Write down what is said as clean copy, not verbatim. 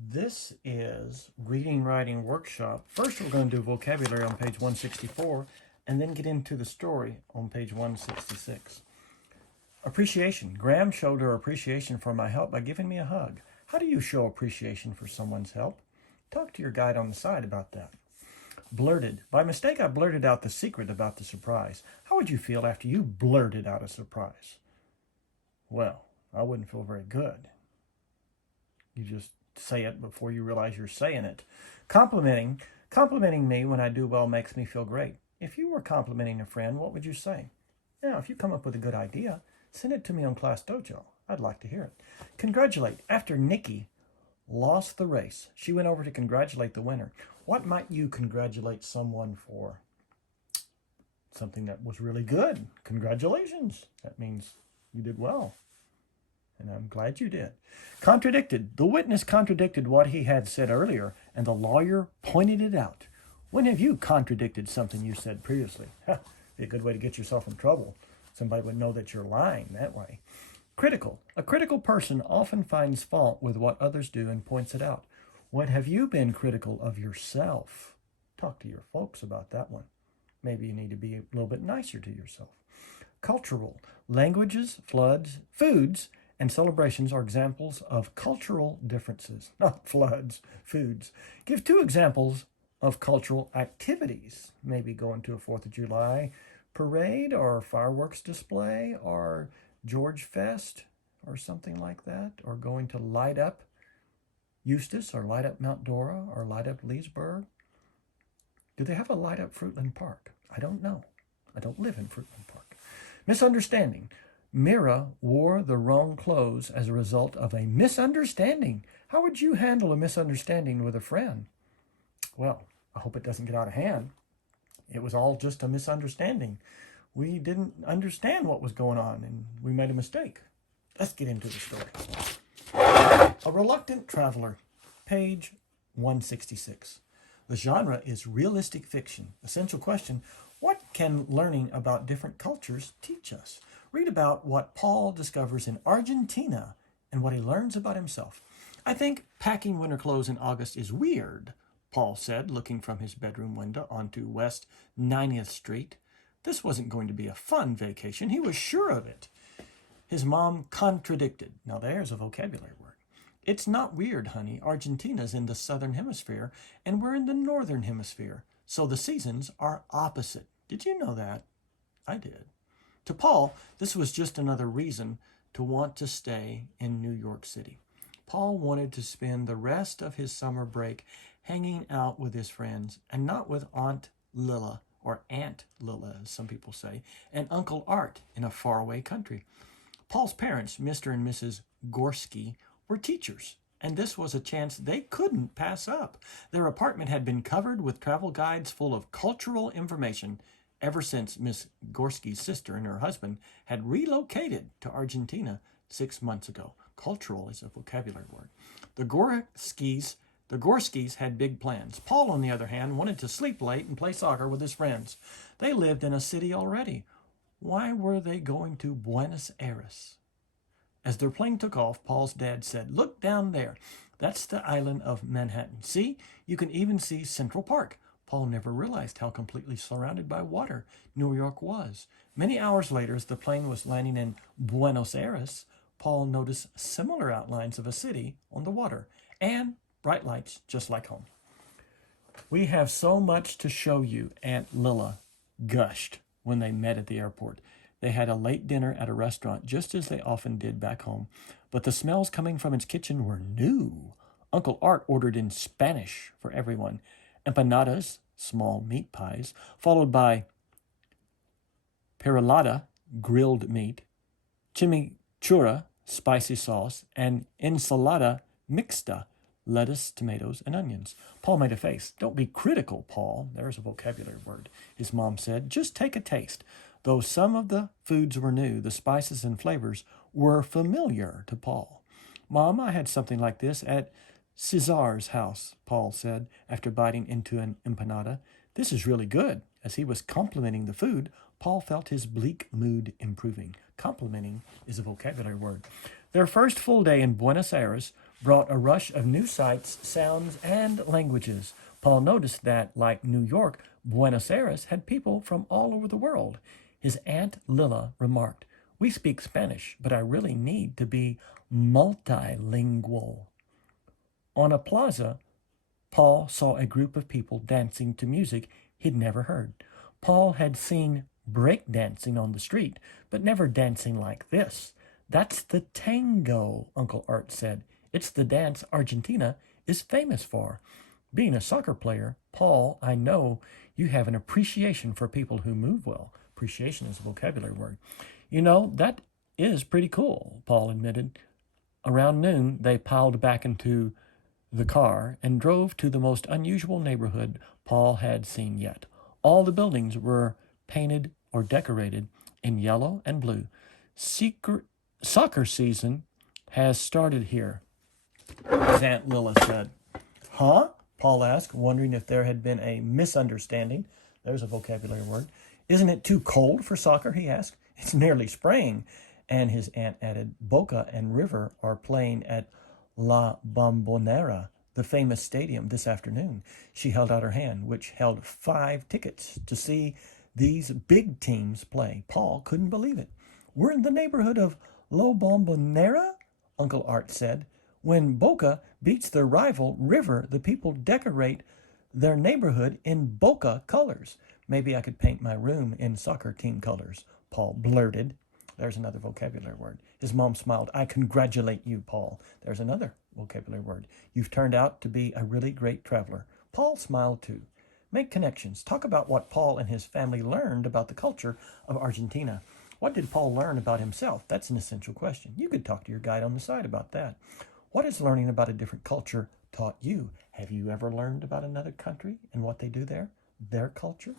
This is Reading Writing Workshop. First, we're going to do vocabulary on page 164 and then get into the story on page 166. Appreciation. Graham showed her appreciation for my help by giving me a hug. How do you show appreciation for someone's help? Talk to your guide on the side about that. Blurted. By mistake, I blurted out the secret about the surprise. How would you feel after you blurted out a surprise? Well, I wouldn't feel very good. You just say it before you realize you're saying it. Complimenting. Complimenting me when I do well makes me feel great. If you were complimenting a friend, what would you say? Now, if you come up with a good idea, send it to me on Class Dojo. I'd like to hear it. Congratulate. After Nikki lost the race, she went over to congratulate the winner. What might you congratulate someone for? Something that was really good. Congratulations. That means you did well. And I'm glad you did. Contradicted. The witness contradicted what he had said earlier, and the lawyer pointed it out. When have you contradicted something you said previously? Be a good way to get yourself in trouble. Somebody would know that you're lying that way. Critical. A critical person often finds fault with what others do and points it out. When have you been critical of yourself? Talk to your folks about that one. Maybe you need to be a little bit nicer to yourself. Cultural. Languages, floods, foods, and celebrations are examples of cultural differences, not floods, foods. Give 2 examples of cultural activities. Maybe going to a 4th of July parade or fireworks display or George Fest or something like that, or going to light up Eustis or light up Mount Dora or light up Leesburg. Do they have a light up Fruitland Park? I don't know. I don't live in Fruitland Park. Misunderstanding. Mira wore the wrong clothes as a result of a misunderstanding. How would you handle a misunderstanding with a friend? Well, I hope it doesn't get out of hand. It was all just a misunderstanding. We didn't understand what was going on, and we made a mistake. Let's get into the story. A Reluctant Traveler, page 166. The genre is realistic fiction. Essential question, what can learning about different cultures teach us? Read about what Paul discovers in Argentina and what he learns about himself. I think packing winter clothes in August is weird, Paul said, looking from his bedroom window onto West 90th Street. This wasn't going to be a fun vacation. He was sure of it. His mom contradicted. Now there's a vocabulary word. It's not weird, honey. Argentina's in the southern hemisphere, and we're in the northern hemisphere. So the seasons are opposite. Did you know that? I did. To Paul, this was just another reason to want to stay in New York City. Paul wanted to spend the rest of his summer break hanging out with his friends, and not with Aunt Lilla, or Aunt Lilla, as some people say, and Uncle Art in a faraway country. Paul's parents, Mr. and Mrs. Gorski, were teachers, and this was a chance they couldn't pass up. Their apartment had been covered with travel guides full of cultural information ever since Miss Gorski's sister and her husband had relocated to Argentina 6 months ago. Cultural is a vocabulary word. The Gorskis had big plans. Paul, on the other hand, wanted to sleep late and play soccer with his friends. They lived in a city already. Why were they going to Buenos Aires? As their plane took off, Paul's dad said, "Look down there. That's the island of Manhattan. See, you can even see Central Park." Paul never realized how completely surrounded by water New York was. Many hours later, as the plane was landing in Buenos Aires, Paul noticed similar outlines of a city on the water and bright lights just like home. "We have so much to show you," Aunt Lilla gushed when they met at the airport. They had a late dinner at a restaurant, just as they often did back home, but the smells coming from its kitchen were new. Uncle Art ordered in Spanish for everyone. Empanadas, small meat pies, followed by peralada, grilled meat, chimichurri, spicy sauce, and ensalada mixta, lettuce, tomatoes, and onions. Paul made a face. "Don't be critical, Paul." There's a vocabulary word. His mom said, "Just take a taste." Though some of the foods were new, the spices and flavors were familiar to Paul. "Mom, I had something like this at Cesar's house," Paul said, after biting into an empanada. "This is really good." As he was complimenting the food, Paul felt his bleak mood improving. Complimenting is a vocabulary word. Their first full day in Buenos Aires brought a rush of new sights, sounds, and languages. Paul noticed that, like New York, Buenos Aires had people from all over the world. His Aunt Lilla remarked, "We speak Spanish, but I really need to be multilingual." On a plaza, Paul saw a group of people dancing to music he'd never heard. Paul had seen break dancing on the street, but never dancing like this. "That's the tango," Uncle Art said. "It's the dance Argentina is famous for." Being a soccer player, Paul, I know you have an appreciation for people who move well. Appreciation is a vocabulary word. "You know, that is pretty cool," Paul admitted. Around noon, they piled back into the car and drove to the most unusual neighborhood Paul had seen yet. All the buildings were painted or decorated in yellow and blue. Soccer season has started here," his Aunt Lilla said. "Huh?" Paul asked, wondering if there had been a misunderstanding. There's a vocabulary word. "Isn't it too cold for soccer?" he asked. "It's nearly spring." And his aunt added, "Boca and River are playing at La Bombonera, the famous stadium, this afternoon." She held out her hand, which held 5 tickets to see these big teams play. Paul couldn't believe it. "We're in the neighborhood of La Bombonera?" Uncle Art said. "When Boca beats their rival, River, the people decorate their neighborhood in Boca colors. Maybe I could paint my room in soccer team colors," Paul blurted. There's another vocabulary word. His mom smiled. "I congratulate you, Paul." There's another vocabulary word. "You've turned out to be a really great traveler." Paul smiled too. Make connections. Talk about what Paul and his family learned about the culture of Argentina. What did Paul learn about himself? That's an essential question. You could talk to your guide on the side about that. What has learning about a different culture taught you? Have you ever learned about another country and what they do there? Their culture?